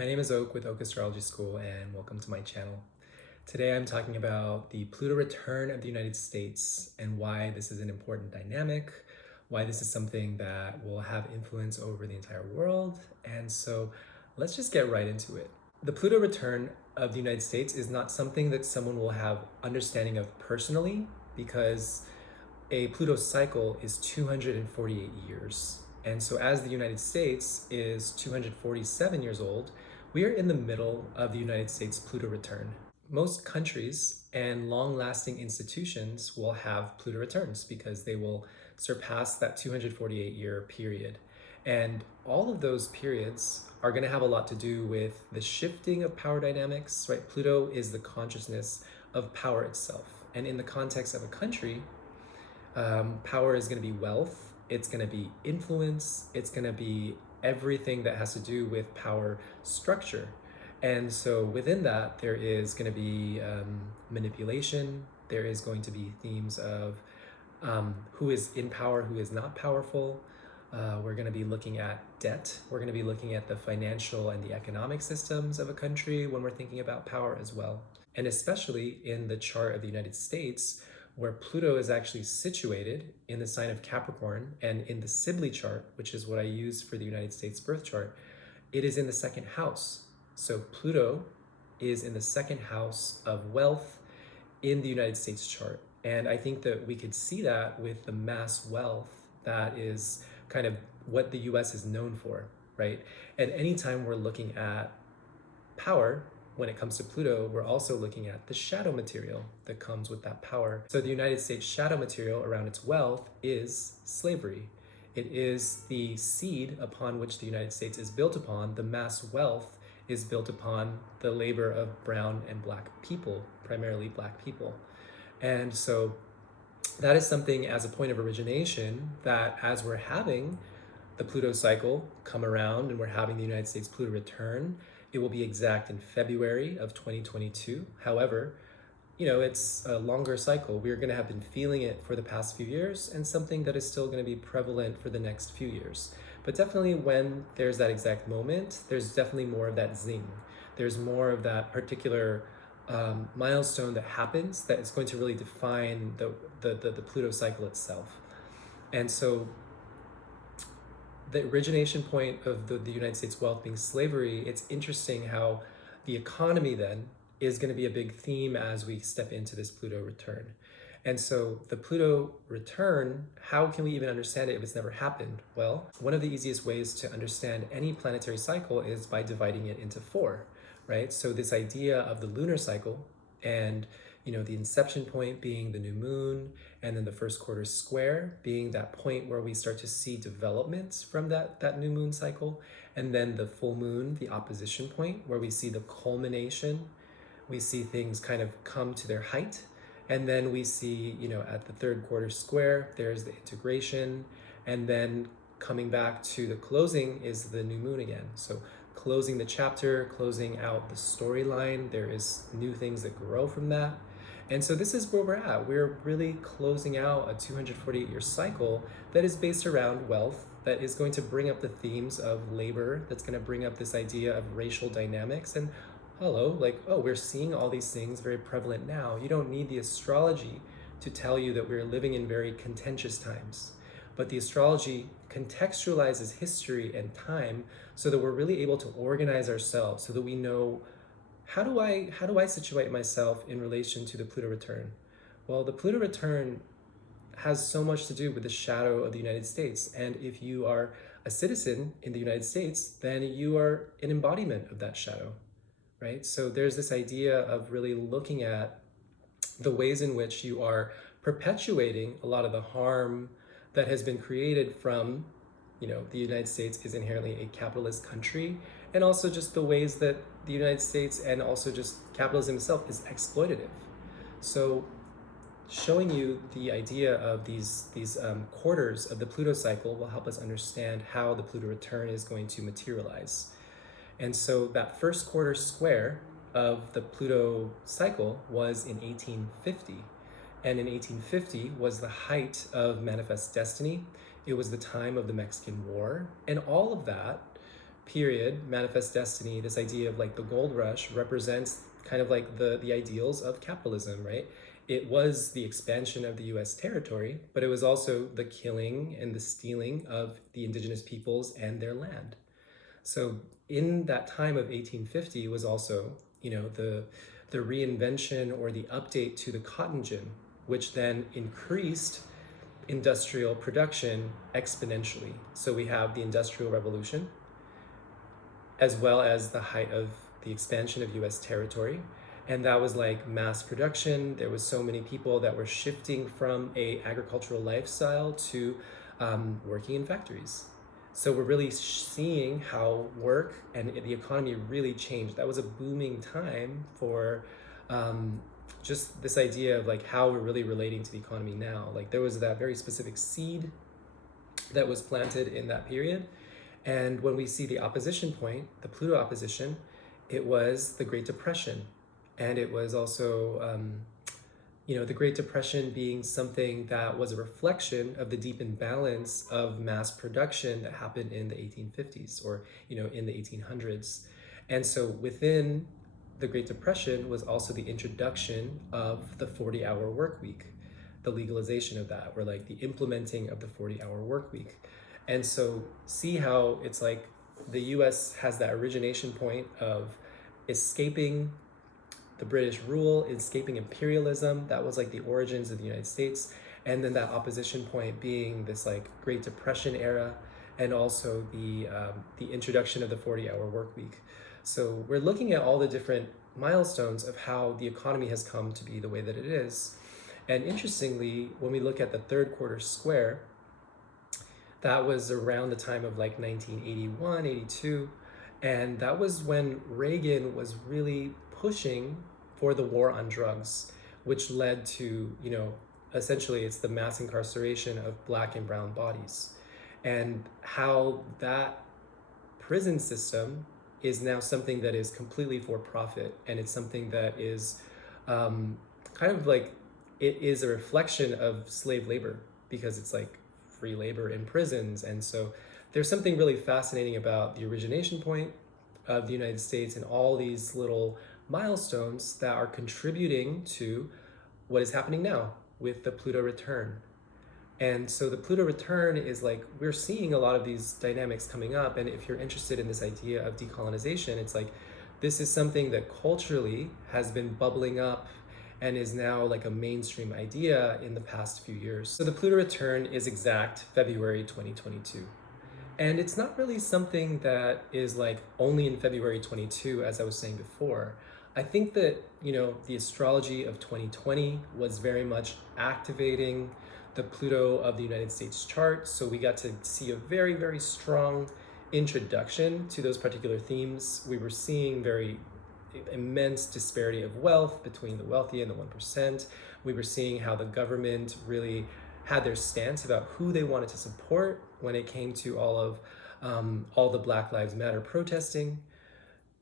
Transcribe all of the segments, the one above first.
My name is Oak with Oak Astrology School, and welcome to my channel. Today I'm talking about the Pluto return of the United States and why this is an important dynamic, why this is something that will have influence over the entire world. And so let's just get right into it. The Pluto return of the United States is not something that someone will have understanding of personally, because a Pluto cycle is 248 years. And so as the United States is 247 years old, we are in the middle of the United States Pluto return. Most countries and long-lasting institutions will have Pluto returns because they will surpass that 248-year period. And all of those periods are going to have a lot to do with the shifting of power dynamics, right? Pluto is the consciousness of power itself. And in the context of a country, power is going to be wealth, it's going to be influence, it's going to be everything that has to do with power structure. And so within that, there is going to be manipulation, there is going to be themes of who is in power, who is not powerful. We're going to be looking at debt. We're going to be looking at the financial and the economic systems of a country when we're thinking about power as well. And especially in the chart of the United States, where Pluto is actually situated in the sign of Capricorn, and in the Sibley chart, which is what I use for the United States birth chart, it is in the second house. So Pluto is in the second house of wealth in the United States chart. And I think that we could see that with the mass wealth that is kind of what the US is known for, right? And anytime we're looking at power, when it comes to Pluto, we're also looking at the shadow material that comes with that power. So the United States shadow material around its wealth is slavery. It is the seed upon which the United States is built upon. The mass wealth is built upon the labor of brown and black people, primarily black people. And so that is something as a point of origination that as we're having the Pluto cycle come around and we're having the United States Pluto return, it will be exact in February of 2022. However, it's a longer cycle. We're going to have been feeling it for the past few years, and something that is still going to be prevalent for the next few years. But definitely when there's that exact moment, there's definitely more of that zing. There's more of that particular milestone that happens that is going to really define the Pluto cycle itself. And so the origination point of the United States wealth being slavery, it's interesting how the economy then is going to be a big theme as we step into this Pluto return. And so the Pluto return, how can we even understand it if it's never happened? Well, one of the easiest ways to understand any planetary cycle is by dividing it into four, right? So this idea of the lunar cycle, and the inception point being the new moon, and then the first quarter square being that point where we start to see developments from that new moon cycle, and then the full moon, the opposition point, where we see the culmination, we see things kind of come to their height, and then we see, at the third quarter square, there's the integration, and then coming back to the closing is the new moon again. So closing the chapter, closing out the storyline, there is new things that grow from that. And so this is where we're at. We're really closing out a 248-year cycle that is based around wealth, that is going to bring up the themes of labor, that's going to bring up this idea of racial dynamics. And we're seeing all these things very prevalent now. You don't need the astrology to tell you that we're living in very contentious times. But the astrology contextualizes history and time so that we're really able to organize ourselves, so that we know, how do I situate myself in relation to the Pluto return? Well, the Pluto return has so much to do with the shadow of the United States. And if you are a citizen in the United States, then you are an embodiment of that shadow, right? So there's this idea of really looking at the ways in which you are perpetuating a lot of the harm that has been created from, the United States is inherently a capitalist country, and also just the ways that the United States and also just capitalism itself is exploitative. So showing you the idea of these quarters of the Pluto cycle will help us understand how the Pluto return is going to materialize. And so that first quarter square of the Pluto cycle was in 1850. And in 1850 was the height of manifest destiny. It was the time of the Mexican War. And all of that period, Manifest Destiny, this idea of like the gold rush represents kind of like the ideals of capitalism, right? It was the expansion of the US territory, but it was also the killing and the stealing of the indigenous peoples and their land. So in that time of 1850 was also, the reinvention or the update to the cotton gin, which then increased industrial production exponentially. So we have the Industrial Revolution, as well as the height of the expansion of US territory. And that was like mass production. There was so many people that were shifting from a agricultural lifestyle to working in factories. So we're really seeing how work and the economy really changed. That was a booming time for just this idea of like how we're really relating to the economy now. Like there was that very specific seed that was planted in that period. And when we see the opposition point, the Pluto opposition, it was the Great Depression. And it was also, the Great Depression being something that was a reflection of the deep imbalance of mass production that happened in the 1850s or, in the 1800s. And so within the Great Depression was also the introduction of the 40-hour work week, the legalization of that, or like the implementing of the 40-hour work week. And so see how it's like the US has that origination point of escaping the British rule, escaping imperialism. That was like the origins of the United States. And then that opposition point being this like Great Depression era, and also the introduction of the 40-hour work week. So we're looking at all the different milestones of how the economy has come to be the way that it is. And interestingly, when we look at the third quarter square, that was around the time of like 1981, 82. And that was when Reagan was really pushing for the war on drugs, which led to, essentially it's the mass incarceration of Black and brown bodies. And how that prison system is now something that is completely for profit. And it's something that is kind of like, it is a reflection of slave labor, because it's like free labor in prisons. And so there's something really fascinating about the origination point of the United States and all these little milestones that are contributing to what is happening now with the Pluto return. And so the Pluto return is like, we're seeing a lot of these dynamics coming up. And if you're interested in this idea of decolonization, it's like, this is something that culturally has been bubbling up and is now like a mainstream idea in the past few years. So the Pluto return is exact February 2022. And it's not really something that is like only in February 22, as I was saying before. I think that, the astrology of 2020 was very much activating the Pluto of the United States chart. So we got to see a very, very strong introduction to those particular themes. We were seeing very immense disparity of wealth between the wealthy and the 1%. We were seeing how the government really had their stance about who they wanted to support when it came to all the Black Lives Matter protesting,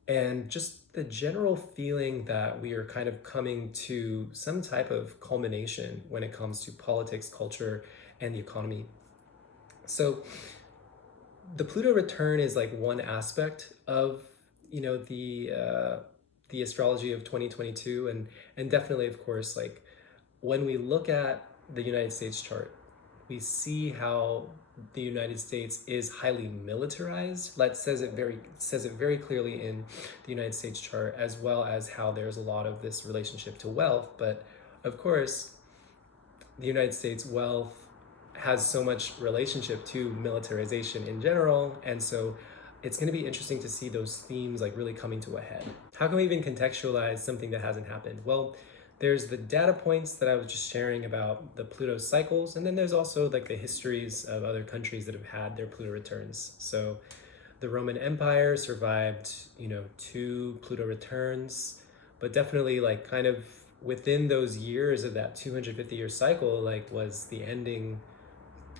and just the general feeling that we are kind of coming to some type of culmination when it comes to politics, culture, and the economy. So the Pluto return is like one aspect of, the astrology of 2022, and definitely, of course, like when we look at the United States chart, we see how the United States is highly militarized. That says it very clearly in the United States chart, as well as how there's a lot of this relationship to wealth. But of course, the United States wealth has so much relationship to militarization in general, and so it's going to be interesting to see those themes like really coming to a head. How can we even contextualize something that hasn't happened? Well, there's the data points that I was just sharing about the Pluto cycles, and then there's also like the histories of other countries that have had their Pluto returns. So the Roman Empire survived, 2 Pluto returns, but definitely like kind of within those years of that 250-year cycle, like was the ending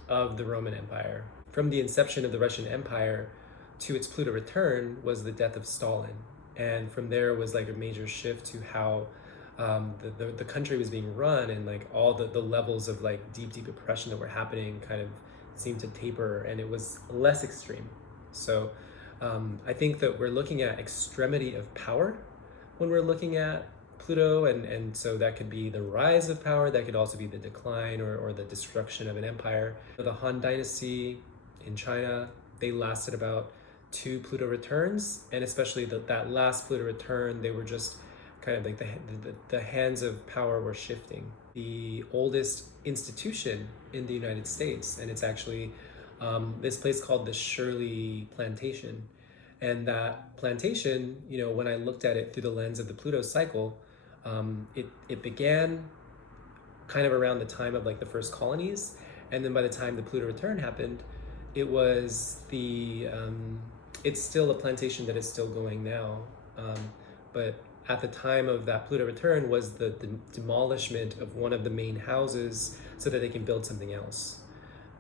of the Roman Empire. From the inception of the Russian Empire to its Pluto return was the death of Stalin. And from there was like a major shift to how the country was being run, and like all the levels of like deep oppression that were happening kind of seemed to taper, and it was less extreme. So I think that we're looking at extremity of power when we're looking at Pluto, and so that could be the rise of power, that could also be the decline or the destruction of an empire. The Han Dynasty in China, they lasted about 2 Pluto returns, and especially that last Pluto return, they were just kind of like the hands of power were shifting. The oldest institution in the United States, and it's actually this place called the Shirley Plantation. And that plantation, when I looked at it through the lens of the Pluto cycle, it began kind of around the time of like the first colonies, and then by the time the Pluto return happened, it was it's still a plantation that is still going now, but at the time of that Pluto return was the demolishment of one of the main houses so that they can build something else.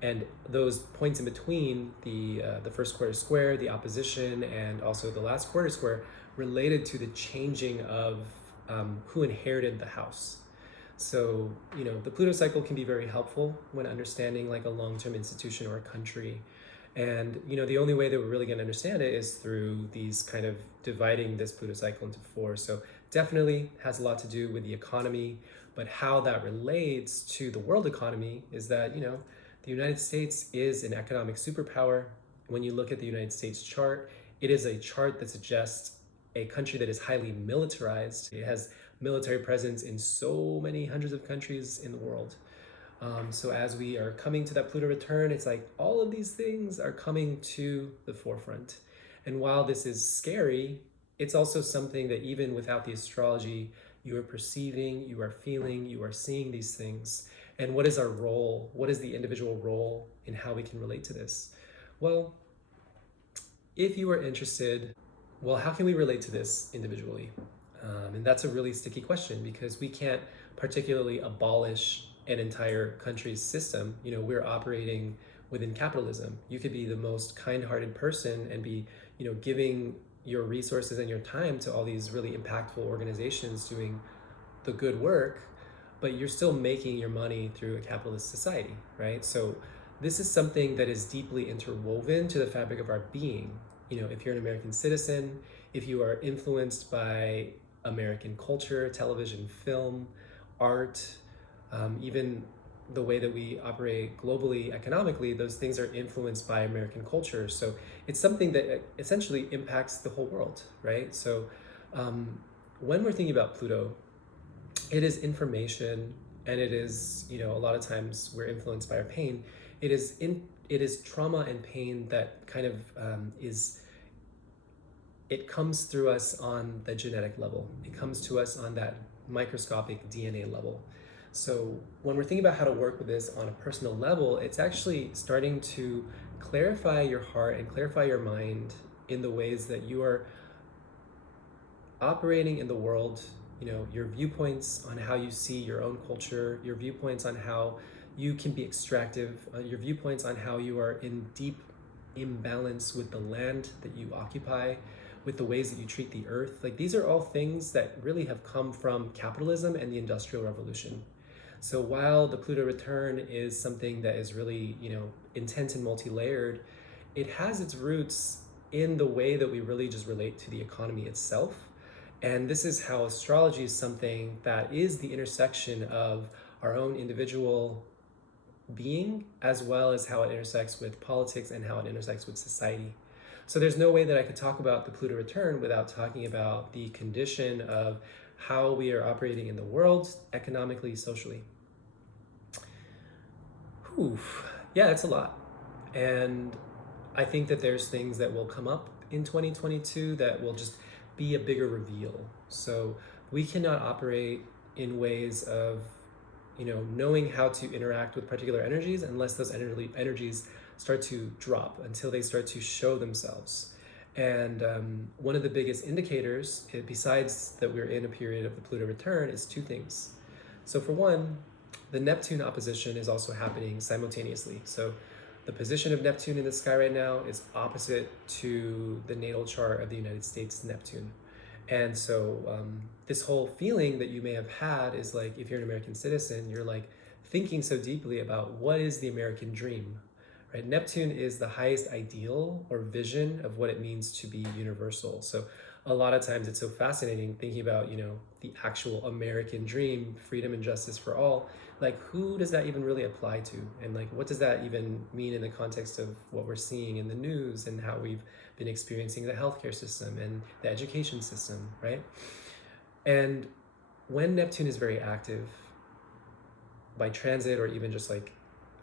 And those points in between, the first quarter square, the opposition, and also the last quarter square, related to the changing of who inherited the house. So, the Pluto cycle can be very helpful when understanding like a long-term institution or a country. And, the only way that we're really going to understand it is through these kind of dividing this Pluto cycle into 4. So definitely has a lot to do with the economy, but how that relates to the world economy is that, the United States is an economic superpower. When you look at the United States chart, it is a chart that suggests a country that is highly militarized. It has military presence in so many hundreds of countries in the world. So as we are coming to that Pluto return, it's like all of these things are coming to the forefront. And while this is scary, it's also something that even without the astrology, you are perceiving, you are feeling, you are seeing these things. And what is our role? What is the individual role in how we can relate to this? Well, if you are interested, well, how can we relate to this individually? And that's a really sticky question because we can't particularly abolish an entire country's system. We're operating within capitalism. You could be the most kind-hearted person and be, giving your resources and your time to all these really impactful organizations doing the good work, but you're still making your money through a capitalist society, right? So this is something that is deeply interwoven to the fabric of our being. If you're an American citizen, if you are influenced by American culture, television, film, art, even the way that we operate globally, economically, those things are influenced by American culture. So it's something that essentially impacts the whole world, right? So when we're thinking about Pluto, it is information, and it is, a lot of times we're influenced by our pain. It is trauma and pain that kind of it comes through us on the genetic level. It comes to us on that microscopic DNA level. So when we're thinking about how to work with this on a personal level, it's actually starting to clarify your heart and clarify your mind in the ways that you are operating in the world, your viewpoints on how you see your own culture, your viewpoints on how you can be extractive, your viewpoints on how you are in deep imbalance with the land that you occupy, with the ways that you treat the earth. Like, these are all things that really have come from capitalism and the Industrial Revolution. So while the Pluto return is something that is really, intense and multi-layered, it has its roots in the way that we really just relate to the economy itself. And this is how astrology is something that is the intersection of our own individual being, as well as how it intersects with politics and how it intersects with society. So there's no way that I could talk about the Pluto return without talking about the condition of how we are operating in the world, economically, socially. Yeah, it's a lot. And I think that there's things that will come up in 2022 that will just be a bigger reveal. So we cannot operate in ways of, knowing how to interact with particular energies unless those energies start to drop, until they start to show themselves. And one of the biggest indicators, besides that we're in a period of the Pluto return, is 2 things. So for one, the Neptune opposition is also happening simultaneously. So the position of Neptune in the sky right now is opposite to the natal chart of the United States Neptune. And so this whole feeling that you may have had is like, if you're an American citizen, you're like thinking so deeply about what is the American dream, right? Neptune is the highest ideal or vision of what it means to be universal. So a lot of times it's so fascinating thinking about, the actual American dream, freedom and justice for all. Like, who does that even really apply to? And like, what does that even mean in the context of what we're seeing in the news and how we've been experiencing the healthcare system and the education system, right? And when Neptune is very active by transit, or even just like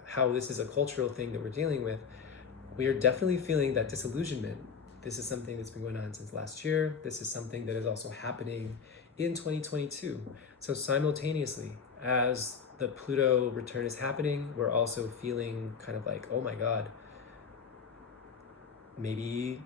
how this is a cultural thing that we're dealing with, we are definitely feeling that disillusionment. This is something that's been going on since last year. This is something that is also happening in 2022. So simultaneously, as the Pluto return is happening, we're also feeling kind of like, oh my God, maybe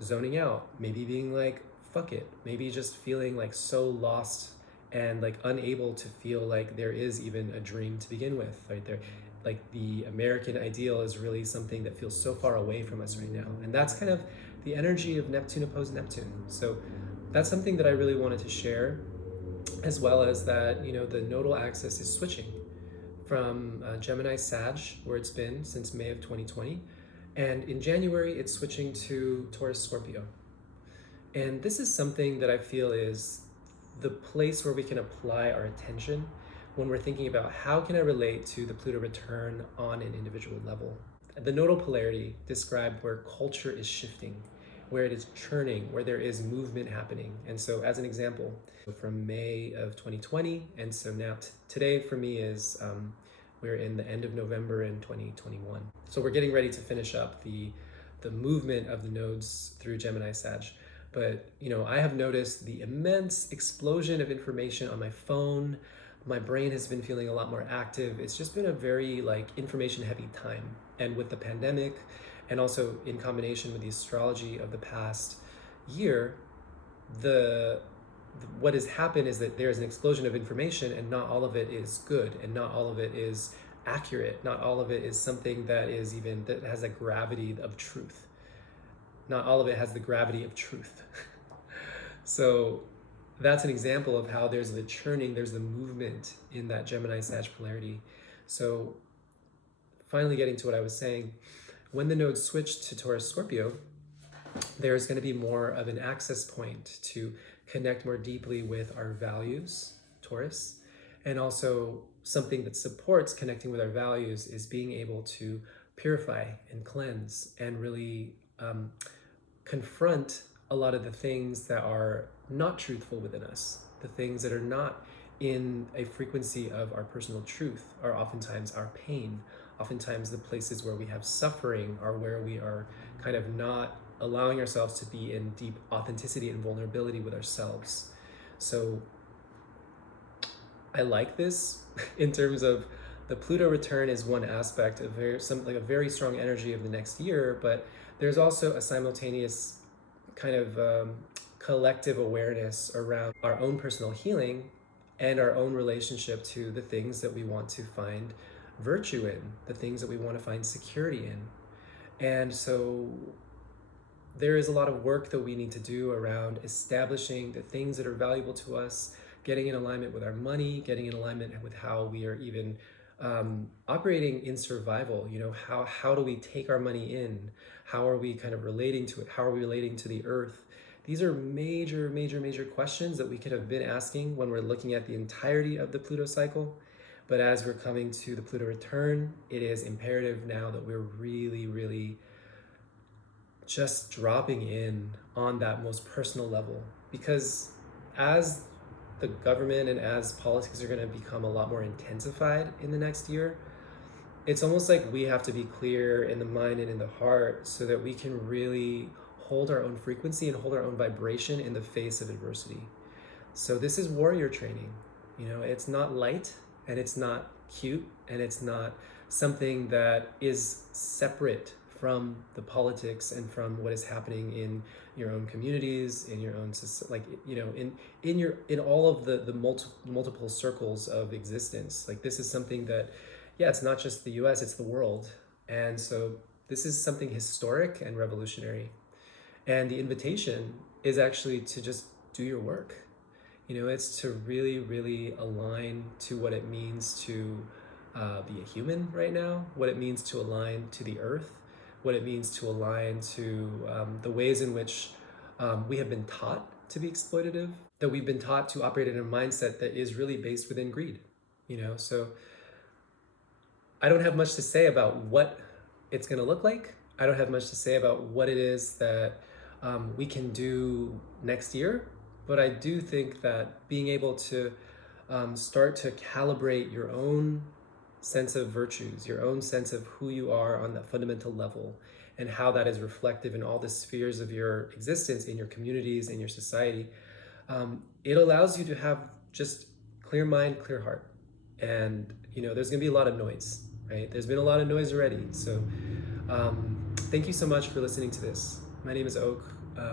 zoning out, maybe being like, fuck it, maybe just feeling like so lost and like unable to feel like there is even a dream to begin with, right? There, like the American ideal is really something that feels so far away from us right now. And that's kind of the energy of Neptune opposed Neptune. So that's something that I really wanted to share, as well as that, the nodal axis is switching from Gemini Sag, where it's been since May of 2020. And in January, it's switching to Taurus Scorpio. And this is something that I feel is the place where we can apply our attention when we're thinking about how can I relate to the Pluto return on an individual level. The nodal polarity described where culture is shifting, where it is churning, where there is movement happening. And so as an example, from May of 2020, and so now today for me is we're in the end of November in 2021. So we're getting ready to finish up the movement of the nodes through Gemini Sag. But I have noticed the immense explosion of information on my phone. My brain has been feeling a lot more active. It's just been a very information heavy time. And with the pandemic, and also in combination with the astrology of the past year, what has happened is that there's an explosion of information, and not all of it is good, and not all of it is accurate. Not all of it is something that has a gravity of truth. Not all of it has the gravity of truth. So that's an example of how there's the churning, there's the movement in that Gemini Sag polarity. So finally getting to what I was saying, when the nodes switch to Taurus Scorpio, there's going to be more of an access point to connect more deeply with our values, Taurus, and also something that supports connecting with our values is being able to purify and cleanse and really confront a lot of the things that are not truthful within us. The things that are not in a frequency of our personal truth are oftentimes our pain. Oftentimes the places where we have suffering are where we are kind of not allowing ourselves to be in deep authenticity and vulnerability with ourselves. So I like this in terms of the Pluto return is one aspect of a very strong energy of the next year, but there's also a simultaneous kind of collective awareness around our own personal healing and our own relationship to the things that we want to find virtue in, the things that we want to find security in. And so there is a lot of work that we need to do around establishing the things that are valuable to us, getting in alignment with our money, getting in alignment with how we are even operating in survival. How do we take our money in? How are we kind of relating to it? How are we relating to the earth? These are major, major, major questions that we could have been asking when we're looking at the entirety of the Pluto cycle. But as we're coming to the Pluto return, it is imperative now that we're really, really just dropping in on that most personal level. Because as the government and as politics are going to become a lot more intensified in the next year, it's almost like we have to be clear in the mind and in the heart so that we can really hold our own frequency and hold our own vibration in the face of adversity. So this is warrior training. It's not light, and it's not cute, and it's not something that is separate from the politics and from what is happening in your own communities, in your own in all of the multiple circles of existence. This is something that, it's not just the US, it's the world. And so this is something historic and revolutionary. And the invitation is actually to just do your work. It's to really, really align to what it means to be a human right now, what it means to align to the earth, what it means to align to the ways in which we have been taught to be exploitative, that we've been taught to operate in a mindset that is really based within greed. So I don't have much to say about what it's going to look like. I don't have much to say about what it is that we can do next year, but I do think that being able to start to calibrate your own sense of virtues, your own sense of who you are on that fundamental level, and how that is reflective in all the spheres of your existence, in your communities, in your society, it allows you to have just clear mind, clear heart. And there's going to be a lot of noise, right? There's been a lot of noise already. So thank you so much for listening to this. My name is Oak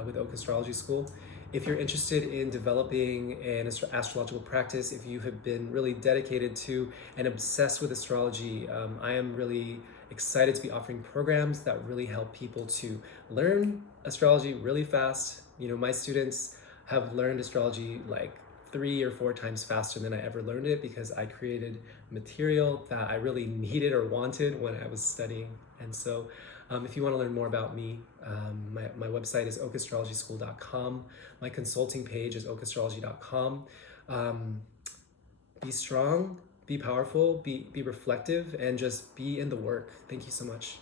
with Oak Astrology School. If you're interested in developing an astrological practice, if you have been really dedicated to and obsessed with astrology, I am really excited to be offering programs that really help people to learn astrology really fast. My students have learned astrology like 3 or 4 times faster than I ever learned it, because I created material that I really needed or wanted when I was studying. And so if you want to learn more about me, my website is oakastrologyschool.com. My consulting page is oakastrology.com. Be strong, be powerful, be reflective, and just be in the work. Thank you so much.